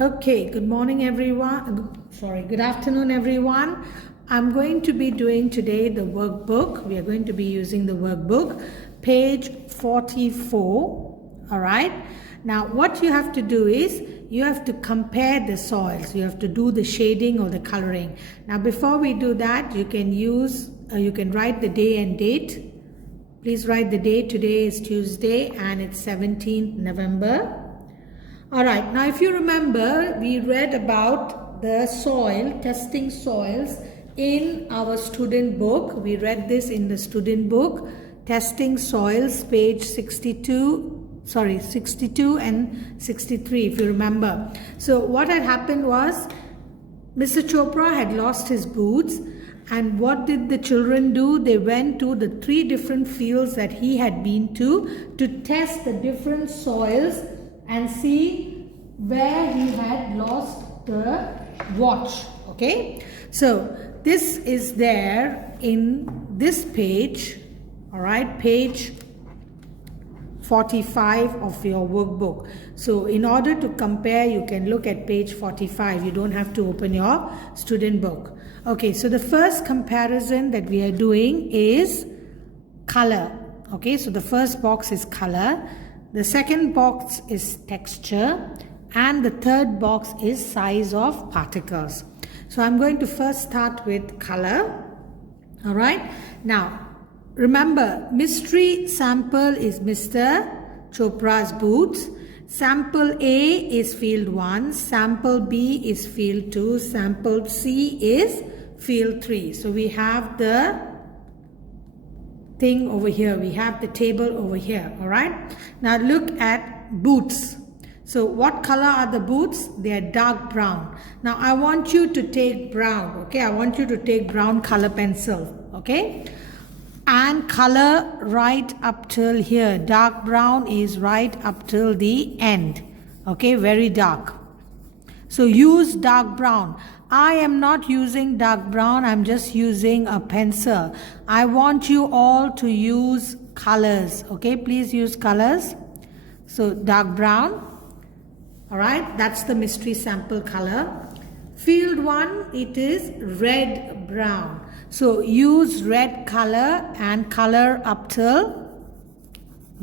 Okay, good morning everyone. Good afternoon everyone. I'm going to be doing today the workbook. We are going to be using the workbook, page 44. All right. Now what you have to do is you have to compare the soils. You have to do the shading or the coloring. Now before we do that, you can write the day and date. Please write the date. Today is Tuesday and it's 17th November. Alright, now if you remember, we read about the soil, testing soils in our student book. We read this in the student book, testing soils, page 62 and 63 if you remember. So what had happened was, Mr. Chopra had lost his boots, and what did the children do? They went to the 3 different fields that he had been to test the different soils and see where he had lost the watch. Okay, so this is there in this page. All right, page 45 of your workbook. So in order to compare, you can look at page 45. You don't have to open your student book. Okay, so the first comparison that we are doing is color. Okay, so the first box is color. The second box is texture, and the third box is size of particles. So I'm going to first start with color. All right. Now, remember, mystery sample is Mr. Chopra's boots. Sample A is field 1. Sample B is field 2. Sample C is field 3. So we have the thing over here, we have the table over here. All right, now look at boots. So what color are the boots? They are dark brown. Now I want you to take brown. Okay, I want you to take brown color pencil. Okay, and color right up till here. Dark brown is right up till the end. Okay, very dark. So use dark brown. I am not using dark brown, I'm just using a pencil. I want you all to use colors. Okay, please use colors. So dark brown. All right, that's the mystery sample color. Field 1, it is red brown. So use red color and color up till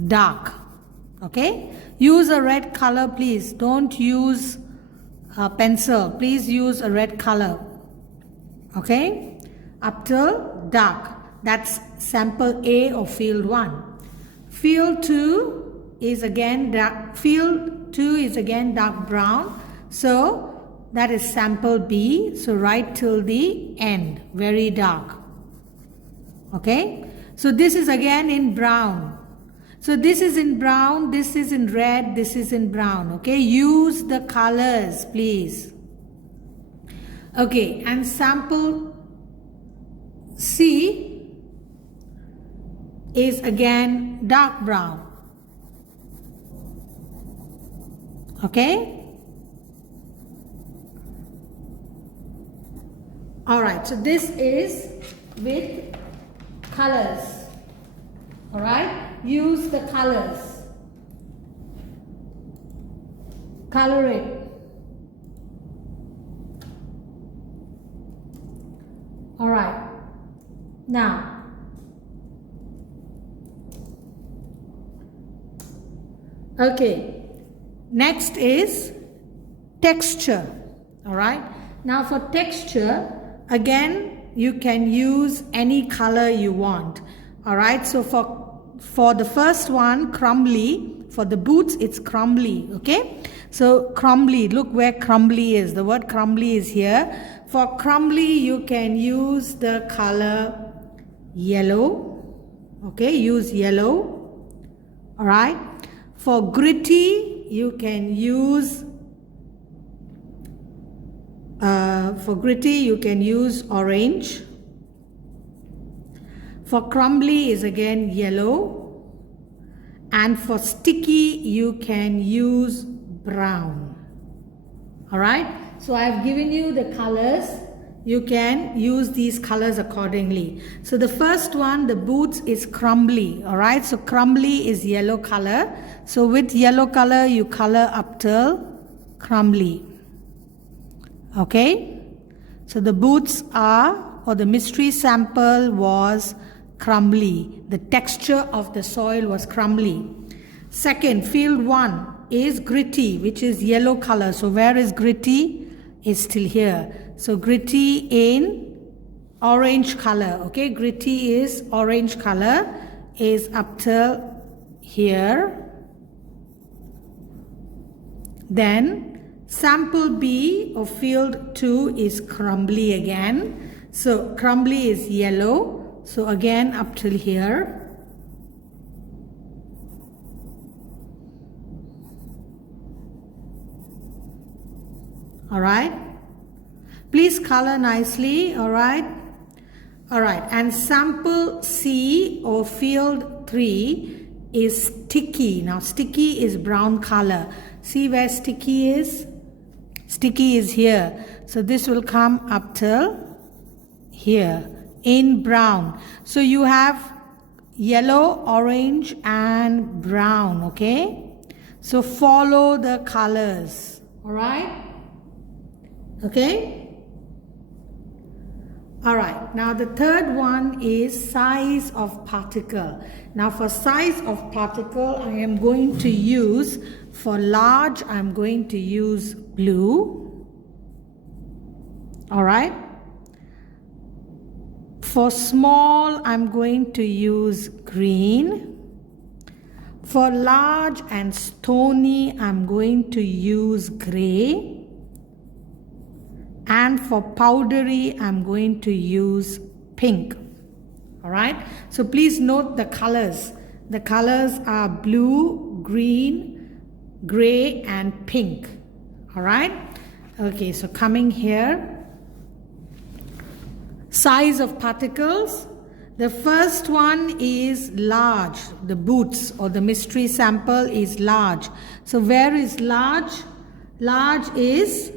dark. Okay, use a red color please. Don't use a pencil. Please use a red color. Okay, up till dark. That's sample A of field 1. Field 2 is again dark. Field 2 is again dark brown. So that is sample B. So right till the end, very dark. Okay, so this is again in brown. So this is in brown, this is in red, this is in brown. Okay, use the colors please. Okay, and sample C is again dark brown. Okay, all right, so this is with colors. All right, use the colors. Color it. All right, now okay, next is texture. All right, now for texture, again you can use any color you want. All right, so for the first one, crumbly. For the boots, it's crumbly. Okay, so crumbly, look where crumbly is. The word crumbly is here. For crumbly, you can use the color yellow. Okay, use yellow. All right, for gritty, you can use orange. For crumbly is again yellow. And for sticky, you can use brown. All right, so I have given you the colors. You can use these colors accordingly. So the first one, the boots, is crumbly. All right, so crumbly is yellow color. So with yellow color, you color up till crumbly. Okay, so the boots are, or the mystery sample was crumbly. The texture of the soil was crumbly. Second, field 1 is gritty, which is yellow color. So where is gritty? Is still here. So gritty in orange color. Okay, gritty is orange color, is up till here. Then sample B of field 2 is crumbly again. So crumbly is yellow. So again up till here. Alright. Please color nicely. Alright. Alright. And sample C or field 3 is sticky. Now sticky is brown color. See where sticky is? Sticky is here. So this will come up till here in brown. So you have yellow, orange and brown. Okay. So follow the colors. Alright. Okay. Alright, now the third one is size of particle. Now for size of particle, I am going to use, for large, I am going to use blue. Alright. For small, I am going to use green. For large and stony, I am going to use gray. And for powdery, I'm going to use pink. Alright. So please note the colors. The colors are blue, green, gray and pink. Alright. Okay, so coming here. Size of particles. The first one is large. The boots or the mystery sample is large. So where is large? Large is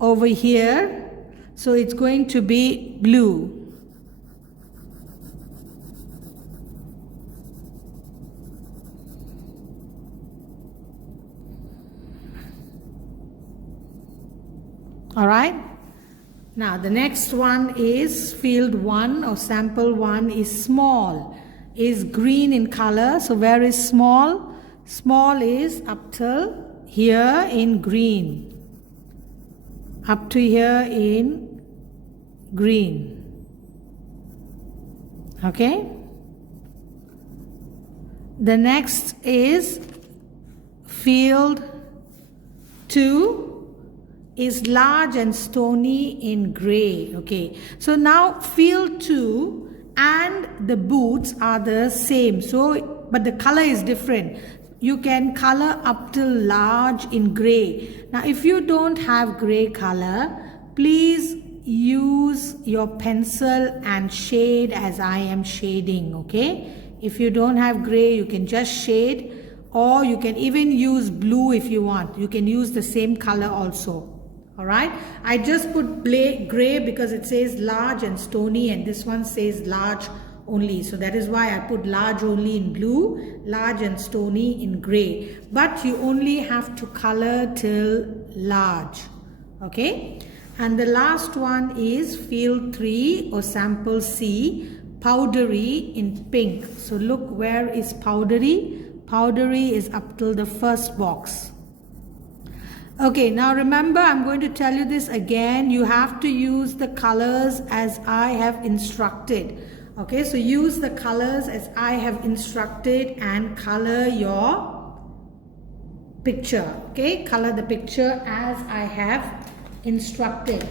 over here, so it's going to be blue. All right. Now the next one is field 1 or sample 1 is small, is green in color. So where is small? Small is up till here in green. Up to here in green. Okay. The next is field 2 is large and stony in gray. Okay. So now field 2 and the boots are the same. So, but the color is different. You can color up till large in gray. Now if you don't have gray color, please use your pencil and shade as I am shading. Okay. If you don't have gray, you can just shade, or you can even use blue if you want. You can use the same color also. Alright. I just put gray because it says large and stony, and this one says large only. So that is why I put large only in blue, large and stony in gray. But you only have to color till large. Okay. And the last one is field 3 or sample C, powdery in pink. So look, where is powdery? Powdery is up till the first box. Okay, now remember, I'm going to tell you this again. You have to use the colors as I have instructed. Okay, so use the colors as I have instructed and color your picture. Okay, color the picture as I have instructed.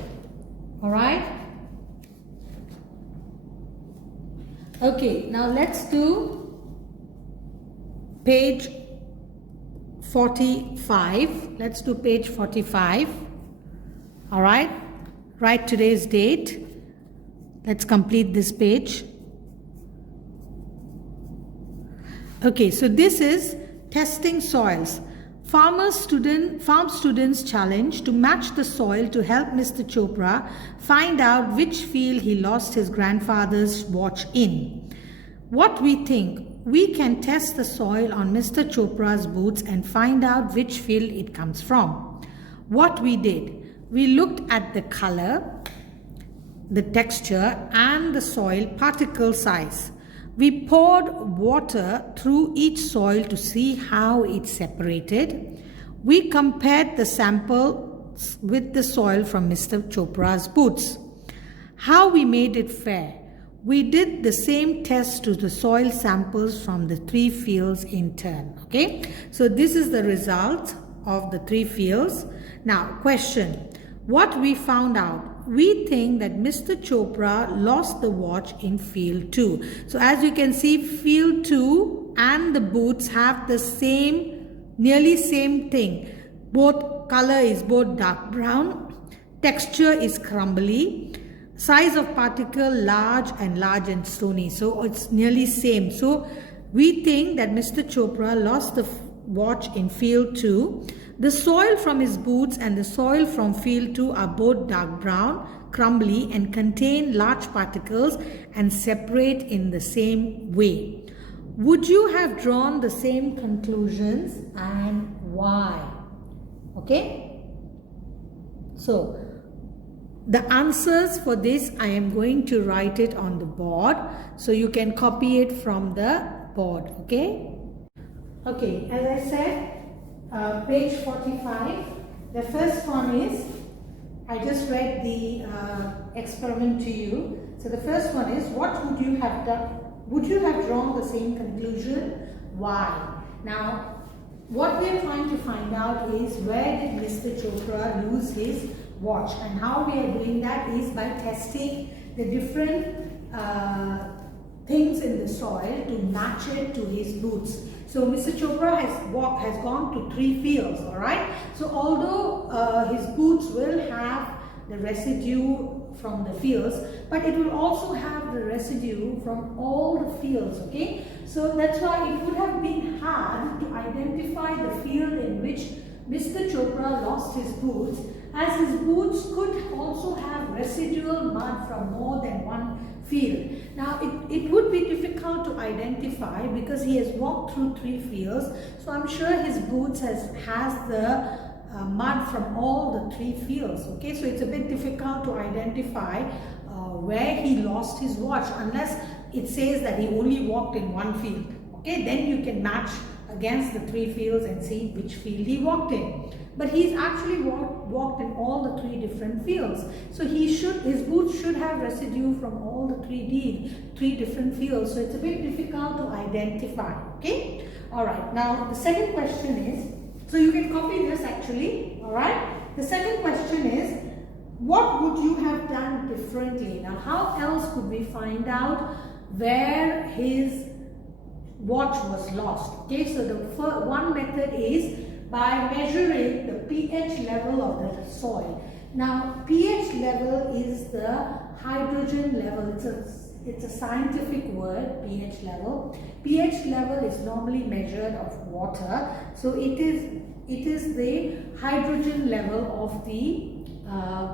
Alright. Okay, now let's do page 45. Let's do page 45. Alright. Write today's date. Let's complete this page. Okay, so this is testing soils. Farm students challenge to match the soil to help Mr. Chopra find out which field he lost his grandfather's watch in. What we think, we can test the soil on Mr. Chopra's boots and find out which field it comes from. What we did, we looked at the color, the texture and the soil particle size. We poured water through each soil to see how it separated. We compared the samples with the soil from Mr. Chopra's boots. How we made it fair. We did the same test to the soil samples from the 3 fields in turn. Okay, so this is the result of the 3 fields. Now, question. What we found out? We think that Mr. Chopra lost the watch in field 2. So as you can see, field 2 and the boots have the same, nearly same thing. Both color is both dark brown, texture is crumbly, size of particle large and stony. So it's nearly same. So we think that Mr. Chopra lost the watch in field 2. The soil from his boots and the soil from field 2 are both dark brown, crumbly and contain large particles and separate in the same way. Would you have drawn the same conclusions and why? Okay. So the answers for this, I am going to write it on the board. So you can copy it from the board. Okay. Okay, as I said, page 45, the first one is, I just read the experiment to you. So the first one is, what would you have done? Would you have drawn the same conclusion? Why? Now, what we are trying to find out is, where did Mr. Chopra lose his watch? And how we are doing that is by testing the different things in the soil to match it to his boots. So Mr. Chopra has gone to 3 fields, alright. So although his boots will have the residue from the fields, but it will also have the residue from all the fields, okay. So that's why it would have been hard to identify the field in which Mr. Chopra lost his boots, as his boots could also have residual mud from more than one field. Now it would be difficult to identify because he has walked through 3 fields, so I'm sure his boots has the mud from all the 3 fields. Okay, so it's a bit difficult to identify where he lost his watch, unless it says that he only walked in 1 field. Okay, then you can match against the 3 fields and see which field he walked in. But he's actually walked in all the 3 different fields. So his boots should have residue from all the 3 different fields. So it's a bit difficult to identify. Okay. All right. Now the second question is, so you can copy this actually. All right. The second question is, what would you have done differently? Now, how else could we find out where his watch was lost? Okay. So the one method is by measuring the pH level of the soil. Now, pH level is the hydrogen level. It's a scientific word, pH level. pH level is normally measured of water. So it is the hydrogen level of the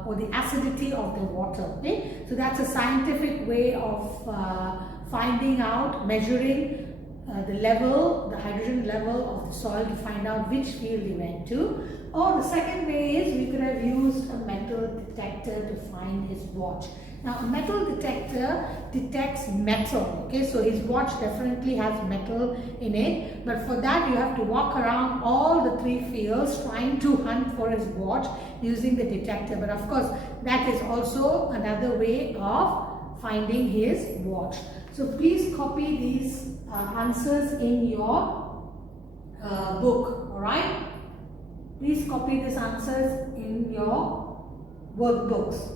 or the acidity of the water. Okay, so that's a scientific way of finding out, measuring the hydrogen level of the soil to find out which field he went to. Or the second way is, we could have used a metal detector to find his watch. Now, a metal detector detects metal. Okay, so his watch definitely has metal in it, but for that you have to walk around all the 3 fields trying to hunt for his watch using the detector. But of course, that is also another way of finding his watch. So please copy these answers in your book. Alright, please copy these answers in your workbooks.